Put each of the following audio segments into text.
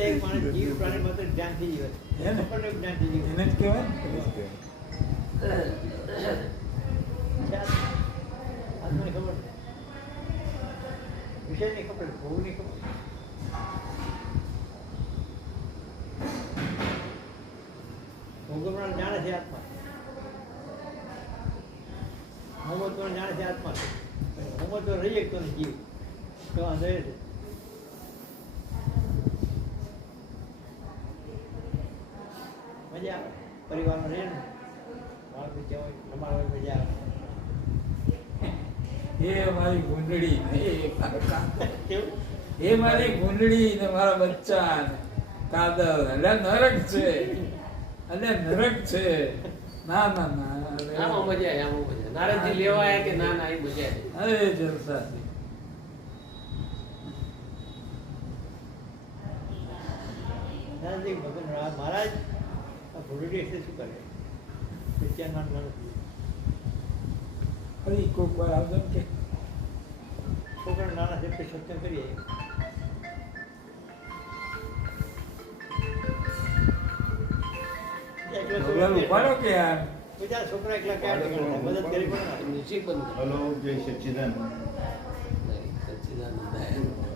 એટલે એક માણસ જીવ પ્રાણી માત્ર જ્ઞાનથી જીવે એને આપણને જ્ઞાનથી જીવે એને જ કહેવાય આત્માની ખબર છે વિષયની ખબર ભોગની ખબર ભોગવનાર જાણે છે આત્મા મોહમ્મદ જાણે છે આત્મા મોહમ્મદ તો રહી શકતો ને જીવ તો વાંધો એ છે મજા આવે પરિવારમાં રહે ને બાળક બચ્ચા હોય તમારા હોય મજા આવે એ મારી ગુંડળી કેવું એ મારી ગુંડળી ને મારા બચ્ચા ને કાદર એટલે નરક છે એટલે નરક છે ના ના ના આમાં મજા આવે આમાં મજા નારદજી લેવા આવ્યા કે ના ના એ મજા આવે અરે જલસા નાનજી ભગવાન મહારાજ આ ભૂલડી એટલે શું કરે ક્રિશ્ચિયન માનવાનું ફરી કોઈક વાર આવજો ને કે છોકરા નાના છે તે સત્સંગ કરીએ ભગવાન ઉપાડો કે યાર બીજા છોકરા એકલા ક્યાં ઠેકાણા મદદ કરી પણ ના મ્યુઝિક બંધ કરો. હલો જય સચ્ચિદાનંદ નહીં, સચ્ચિદાનંદ આયા.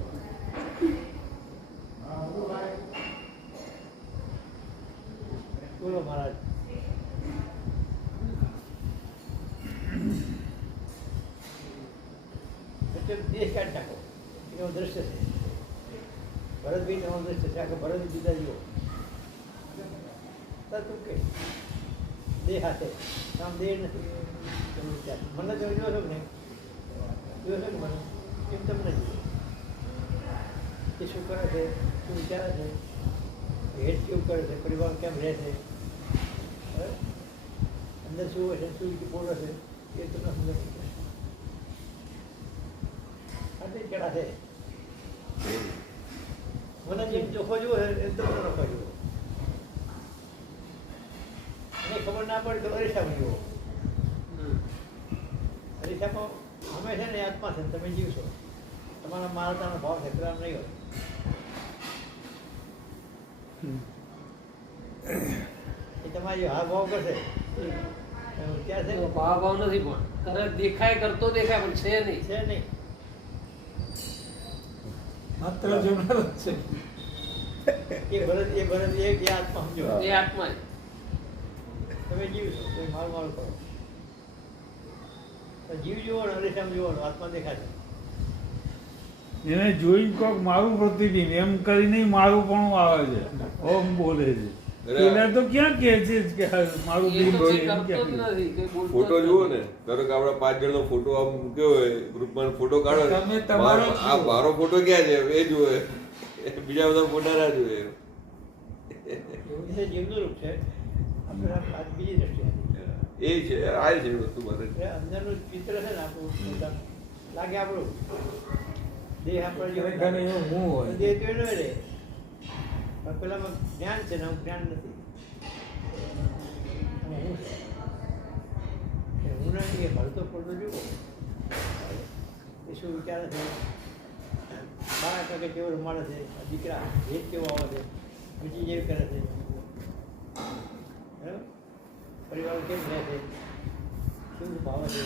બોલો મહારાજ એટલે દેશ કાઢી નાખો એનું દ્રશ્ય છે ભરતભાઈ નવો દ્રશ્ય છે આખા ભરત બીજા જુઓ તું કે દેહ હાથે કામ દેહ નથી મને તમે જોશો કે નહીં જોશો ને મને કેમ તમને એ શું કરે છે શું વિચારે છે હેડ કેવું કરે છે પરિવાર કેમ રહે છે અંદર શું હોય છે શું પૂર્ણ છે એ તમને સમજ આ કેળા છે મને જેમ ચોખ્ખો જુઓ છે એમ તમને નખો જુઓ એને ખબર ના પડે તો અરીસામાં જુઓ અરીસામાં અમે છે ને આત્મા છે તમે જીવશો તમારા મારતાનો ભાવ છે ક્રમ નહીં હોય એ તમારી હા ભાવ કરશે ક્યાં છે ભાવ ભાવ નથી પણ તરત દેખાય કરતો દેખાય પણ છે નહીં છે નહીં માત્ર જોનાર જ છે એ ભરત એ આત્મા સમજો એ આત્મા છે. તમે જીવશો તો મારું મારું કરો તો જીવ જોવાનું અરીસામ જોવાનું આત્મા દેખાશે એને જોઈ કોક મારું પ્રતિબિંબ એમ કરીને મારું પણ આવે છે ઓમ બોલે છે પેલા તો ક્યાં કહે છે કે મારું એ બિંબ તો છે જે એમ કરતો જ ક્યાં નથી, કોઈ બોલતો ફોટો જ જુઓ નથી. ને ધારો કે આપણા 5 જણનો ફોટો આમ મૂક્યો હોય ગ્રુપમાં ફોટો કાઢો ને, તમે તમારો જ આ જુઓ. મારો ફોટો ક્યાં છે એ જુએ બીજા બધા ફોટા ના જુએ એ જીવનું રૂપ છે આપણે આ બીજી દ્રષ્ટિએ એ છે આ છે વસ્તુ મારે એટલે અંદરનું ચિત્ર છે ને આપણું પોતાનું લાગે આપણું દેહ આપણે ખરેખર એવો હું હોય દેહ તો એનો રહે પણ પેલામાં જ્ઞાન છે ને જ્ઞાન નથી અને હું છે એ હું નથી એ ભરતો પડતો જુઓ એ શું વિચારે છે બાળક કે કેવો રમાડે છે આ દીકરા ભેદ કેવો આવે છે બીજી જેવી કરે છે બરાબર પરિવાર કેમ રહે છે શું ભાવે છે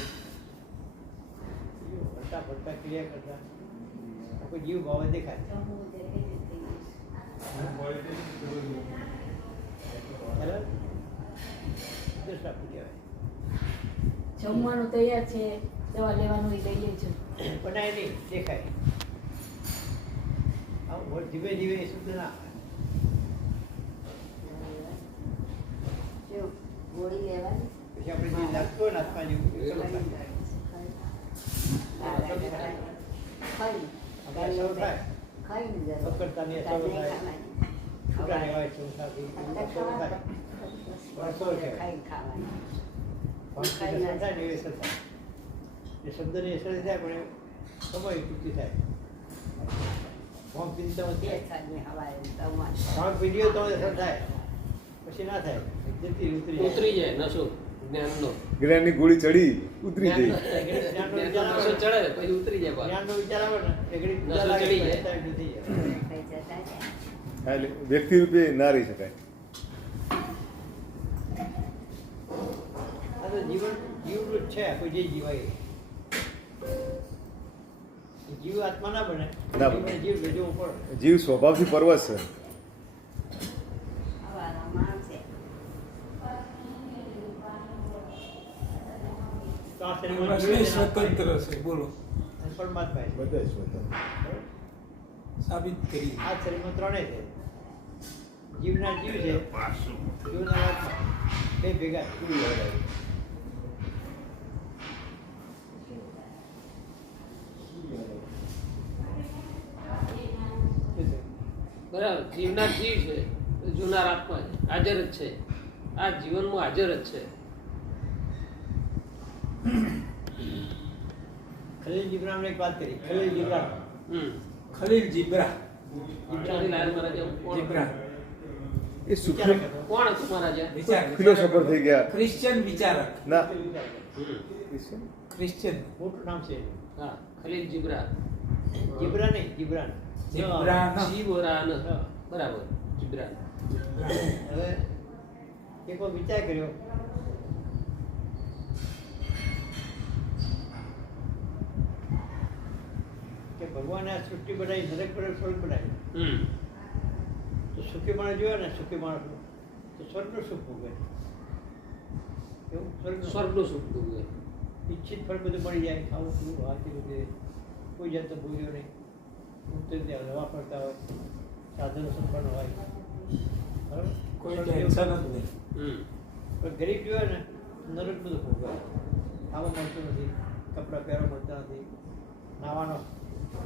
ફરતા ફરતા ક્રિયા કરતા કોઈ જીવ ભાવે દેખાય બરાબર દૃષ્ટાપતિ કહેવાય જમવાનું તૈયાર છે દવા લેવાનું એ લઈ લેજો બનાય નહીં દેખાય આમ ધીમે ધીમે એ શુદ્ધ ના જો ગોળી લેવાની પછી આપણે જે લાગતું હોય ને હાથમાં જેવું એ સરળ થાય. આપણે સરળ થાય પકડતાની અસરો થાય છૂટા લેવાય ચોખાથી સરળ થાય સરળ કહેવાય પંખની અસર થાય ને એવી અસર થાય એ શબ્દની અસર થાય પણ એ સમય પૂર્તિ થાય ભોંગ પીધી ભાગ પીડીઓ તો અસર થાય પછી ના થાય જતી ઉતરી જાય નશો જ્ઞાનનો. જ્ઞાનની ગોળી ચડી ઉતરી ગઈ જ્ઞાનનો વિચાર આવે નશો ને, ચડે પછી ઉતરી જાય બહાર. જ્ઞાનનો વિચાર આવે ને એ ઘડી નસો ચડી જાય. થાય નથી જાય. હા, એટલે વ્યક્તિ રૂપે ના રહી શકાય. આ તો જીવનું જ છે, કોઈ જે જીવાય એ. જીવ આત્મા ના બને. ના બને. જીવ ભેજવો પડે. જીવ સ્વભાવથી પરવશ છે. તો આ શરીરમાં બધા જીવ સ્વતંત્ર છે બોલો અને પરમાત્મા છે. બધા જ સ્વતંત્ર. બરાબર? સાબિત કરી આ શરીરમાં ત્રણેય છે. જીવના જીવ છે, જીવના આત્મા. બે ભેગા છે. બરાબર, જીવનાર જીવ છે, જુનાર આત્મા છે, હાજર જ છે, આ જીવનમાં હાજર જ છે. ખલીલ જીબ્રાન એક વાત કરી. ખલીલ જીબ્રાન ખલીલ જીબ્રા જીબ્રાની લાલ મહારાજ કોણ જીબ્રા એ સૂક્ષ્મ કોણ હતું મહારાજા? વિચાર ફિલોસોફર થઈ ગયા. ક્રિશ્ચિયન વિચારક ના, ક્રિશ્ચિયન મોટું નામ છે. હા, ખલીલ જીબ્રા. જીબ્રા નહીં, જીબ્રાન. જીબ્રાન. જીવરાન. હા. બરાબર, જીબ્રાન. હવે એક વાર વિચાર કર્યો કે ભગવાને આ સૃષ્ટિ બનાવી, નરક પર સ્વર્ગ બનાવી. તો સુખી માણસ જોયો ને, સુખી માણસ તો સ્વર્ગનું સુખ ભોગવે. એવું સ્વર્ગનું સ્વર્ગનું સુખ ભોગવે. ઈચ્છિત ફળ બધું મળી જાય, ખાવું પીવું હાથી બધે, કોઈ જાતનો ભૂલ્યો નહીં, મુક્ત રીતે હવા ફરતા હોય, સાધનો સંપન્ન હોય. બરાબર? કોઈ ટેન્શન જ નહીં. પણ ગરીબ જોયો ને, નરક બધું ભોગવે. ખાવા મળતું નથી, કપડાં પહેરવા મળતા નથી,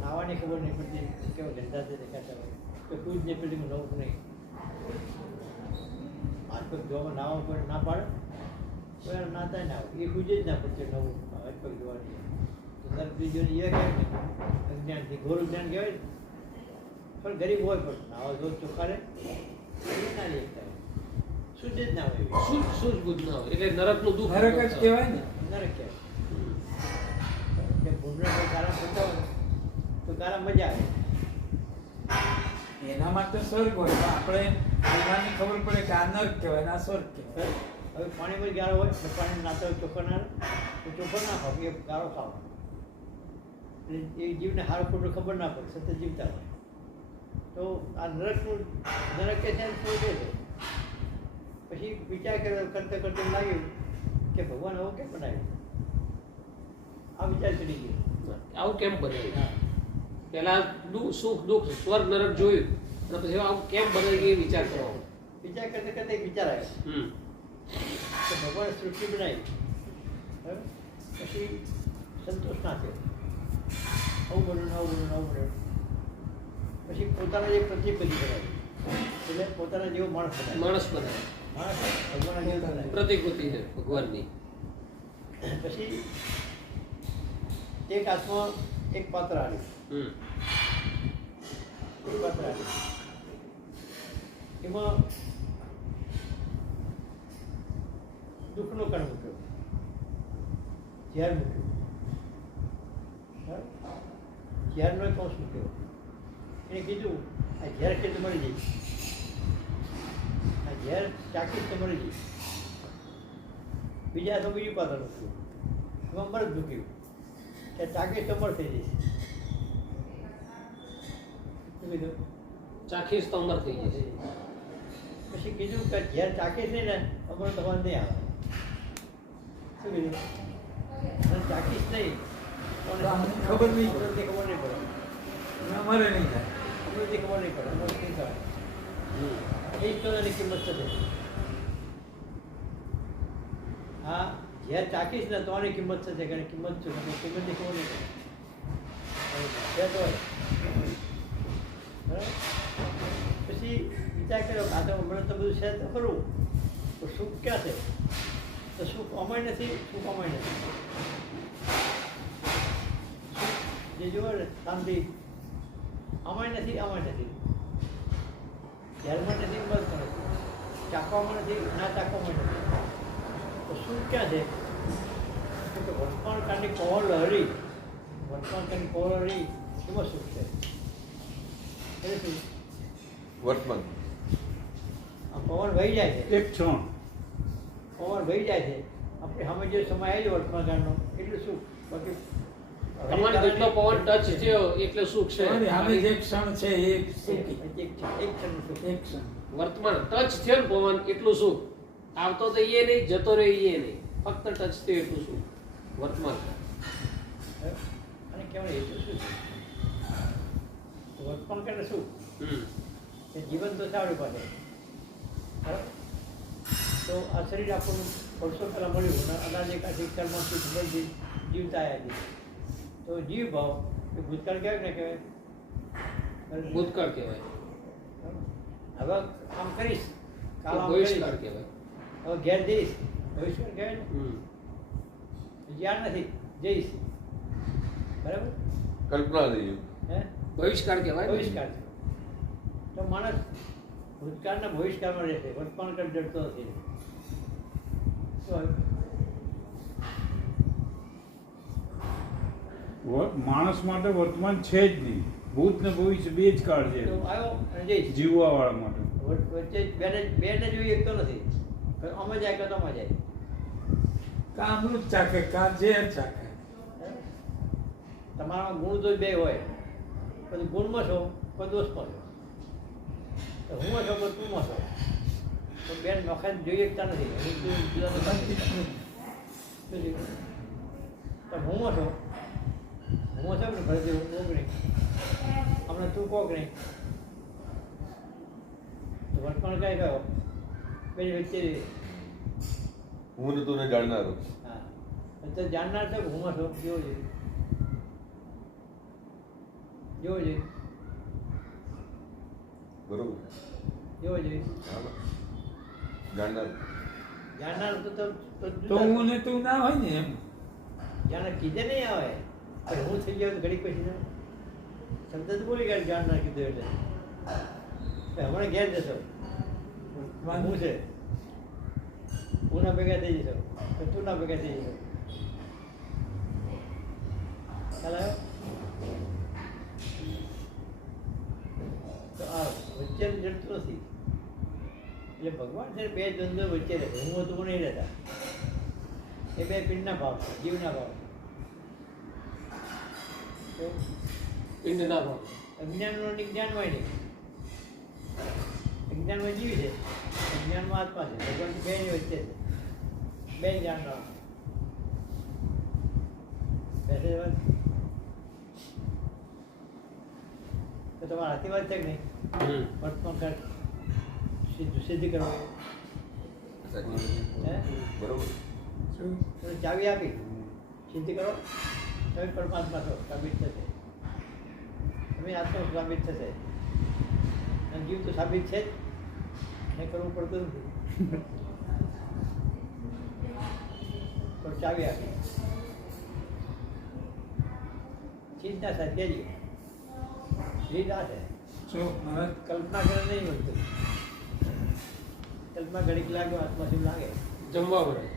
નાવાની ખબર નહીં પડતી, કેવો ધંધા છે દેખાતા હોય, તો કોઈ જ નહીં પેલી નવું નહીં. હાથપગ ધોવામાં નાવા કોઈ ના પાડે, તો એને નાતા ના આવે, એ પૂજે જ ના પડશે નવું હાથપગ ધોવાની. નરક બીજોને એ કહેવાય ને અજ્ઞાનથી, ઘોર જ્ઞાન કહેવાય ને. પણ ગરીબ હોય પણ નાવા ધોધ ચોખ્ખા રહે, એ ના લે શુદ્ધ જ ના હોય એવી. શુદ્ધ બુદ્ધ ના હોય એટલે નરકનું દુઃખ નરક જ કહેવાય ને. નરક કહેવાય. કે ભૂંડને કોઈ ગાળા પૂરતા હોય તો ગાળા મજા આવે. એના માટે સ્વર્ગ હોય તો આપણે એનાની ખબર પડે કે આ નર્ક કહેવાય ને આ સ્વર્ગ કહેવાય. હવે પાણીમાં ગાળો હોય તો પાણી નાતા હોય ચોખ્ખો ના રહે, તો ચોખ્ખો ના ખાવ, એ ગાળો ખાવ. એ જીવને હારું ખોટું ખબર ના પડે, સતત જીવતા હોય. તો આ નરકનું નરક કે છે શું છે? પછી વિચાર કર્યો, કરતા કરતા એમ લાગ્યું કે ભગવાન આવું કેમ બનાવ્યું? આ વિચાર ચડી ગયો. આવું કેમ બનાવ્યું? પેલા સુખ દુઃખ સ્વર્ગ નરક જોયું અને પછી આવું કેમ બનાવી એ વિચાર કરવાનો. વિચાર કરતા કરતા એક વિચાર આવ્યો કે ભગવાને સૃષ્ટિ બનાવી, બરાબર? પછી સંતોષ ના થયો, આવું બન્યું, આવું બન્યું, આવું બન્યું. પછી પોતાના જે પ્રતિપતિ બનાવી, એટલે પોતાના જેવો માણસ બનાવે. માણસ બનાવે, માણસ ભગવાનના જેવો બનાવે. પ્રતિકૃતિ છે ભગવાનની. પછી એક હાથમાં એક પાત્ર આવ્યું, એક પાત્ર આવ્યું, એમાં દુઃખનો કણ મૂક્યો, ઝેર મૂક્યું, બરાબર? ઝેરનો એક અંશ મૂક્યો. એને કીધું આ ઝેર કે તો મળી જઈશ, આ ઝેર ચાકીશ તો મળી જઈશ. બીજા હાથમાં બીજું પાત્ર મૂક્યું, એમાં મરદ મૂક્યું કે ચાકીશ તો મર થઈ જઈશ. શું કીધું? ચાખીશ તો અમર થઈ જશે. પછી કીધું કે ઝેર ચાકીશ નહીં ને અમર તમારે નહીં આવે. શું કીધું? અને ચાકીશ નહીં તો અમને ખબર નહીં પડે. અમૃતની ખબર નહીં પડે, અમારે નહીં થાય. અમૃતની ખબર નહીં પડે, અમૃત નહીં થાય. એ જ તો એની કિંમત થશે. હા, ઝેર ચાકીશ ને તો આની કિંમત થશે, કે એની કિંમત શું? કિંમતની ખબર નહીં પડે. છે તો હોય. બરાબર? પછી વિચાર કર્યો આ તો હમણાં તો બધું છે તો ખરું, તો સુખ ક્યાં છે? તો સુખ અમાય નથી, સુખ અમાય નથી. જે જોવે ને શાંતિ અમાય નથી, અમાય નથી. ધ્યાનમાં નથી, બસ નથી. ચાખવામાં નથી, ના ચાખવામાં નથી. તો સુખ ક્યાં છે? તો વર્તમાન કાળની પવન લહેરી, વર્તમાન કાળની પવન લહેરી એમાં સુખ છે. એટલે શું? વર્તમાન આ પવન વહી જાય છે, એક ક્ષણ પવન વહી જાય છે, આપણે સામે જે સમય આવ્યો વર્તમાન કાળનો એટલું સુખ. બાકી તમારે જેટલો પવન ટચ થયો એટલે સુખ છે. તમારી સામે જે ક્ષણ છે એ સુખી. એક ક્ષણનું સુખ. એક ક્ષણ. વર્તમાન ટચ થયો ને પવન એટલું સુખ. આવતો તો એ નહીં, જતો રહ્યો એ નહીં, ફક્ત ટચ થયો એટલું સુખ. વર્તમાન અને કહેવાય એટલું શું છે? વર્તમાન કાળ શું? એ જીવન તો છે આપણી પાસે, બરાબર? તો આ શરીર આપણું વર્ષો પહેલાં મળ્યું અને અનાજ એકાથી કર્મથી જીવન જીવતા આવ્યા છીએ. તો જીવ ભાવ એ ભૂતકાળ કહેવાય ને કહેવાય? ભૂતકાળ કહેવાય, હવે આમ કરીશ, કાલ આમ ભવિષ્યકાળ કરીશ, કહેવાય. હવે ઘેર જઈશ, ભવિષ્ય કહેવાય ને? હમ. જ્યાં નથી જઈશ, બરાબર? કલ્પના થઈ હે ભવિષ્યકાળ કહેવાય ને? ભવિષ્યકાળ છે. તો માણસ ભૂતકાળના ભવિષ્યકાળમાં રહેશે, વર્તમાન કાળ જડતો નથી. તો માણસ માટે વર્તમાન છે જ નહીં, ભૂત ને ભવિષ્ય બે જ કાળ છે આવ્યો અને જઈશ. જીવવા વાળા માટે. વચ્ચે બેને જોઈ એકતો નથી. આમાં જાય કે તો આમાં જાય. કામનું જ ચાખે, કા ઝેર ચાખે. તમારામાં ગુણ દોષ બે હોય, પછી ગુણમાં છો કોઈ દોષમાં છો, તો હું છો કોઈ તુંમાં છો. તો બેન નોખાઈને જોઈ શકતા નથી. હું તું જુદા નોખા નથી. શું થયું? તો હુંમાં છો, હુંમાં છો ને ભલે હું કોક નહીં, હમણાં તું કોક નહીં. તો વર્તમાન કઈ ગયો બે વચ્ચે. હું ને તું ને જાણનારો. હા, તો જાણનાર છે હુંમાં છો જેવો છે, જેવો છે, બરોબર. જેવો છે. હા. જાણનાર. જાણનાર તો તો જુદા. હું ને તું ના હોય ને એમ. જાણે કીધે નહીં આવે, પણ હું થઈ ગયો તો ઘડી પછી ના શબ્દ જ બોલી ગયા જાણનાર કીધું એટલે. તો હમણાં ઘેર જશો, હું છે, હું ના ભેગા થઈ જશો, તો તું ના ભેગા થઈ જશો. ખ્યાલ આવ્યો? તો આ વચ્ચે જડતું નથી. એટલે ભગવાન છે બે દ્વંદ્વ વચ્ચે રહે. હું હતું નહીં રહેતા. એ બે પિંડના ભાવ છે, જીવના ભાવ છે. પિંડના ભાવ. અજ્ઞાનનો જ્ઞાનમાં નહીં. અજ્ઞાનમાં જીવ છે, અજ્ઞાનમાં આત્મા છે. ભગવાન બે વચ્ચે છે, બે જાણના. બેસે વાત તો તમારા હાથી વાત છે કે નહીં? વર્તમાન કાળ સિદ્ધ કરવો હે? બરોબર. શું? તમે ચાવી આપી સિદ્ધ કરો, તમે પરમાત્મા છો, સાબિત થશે. તમે આત્મા સાબિત થશે. અને જીવ તો સાબિત છે જ, એને કરવું પડતું નથી. તો ચાવી આપી ચિંતા સત્યજી રીત આ છે. શું મહારાજ? કલ્પના કરે નહીં બનતું. કલ્પના ઘડીક લાગે, આત્મા શું લાગે. જમવા ભરાય.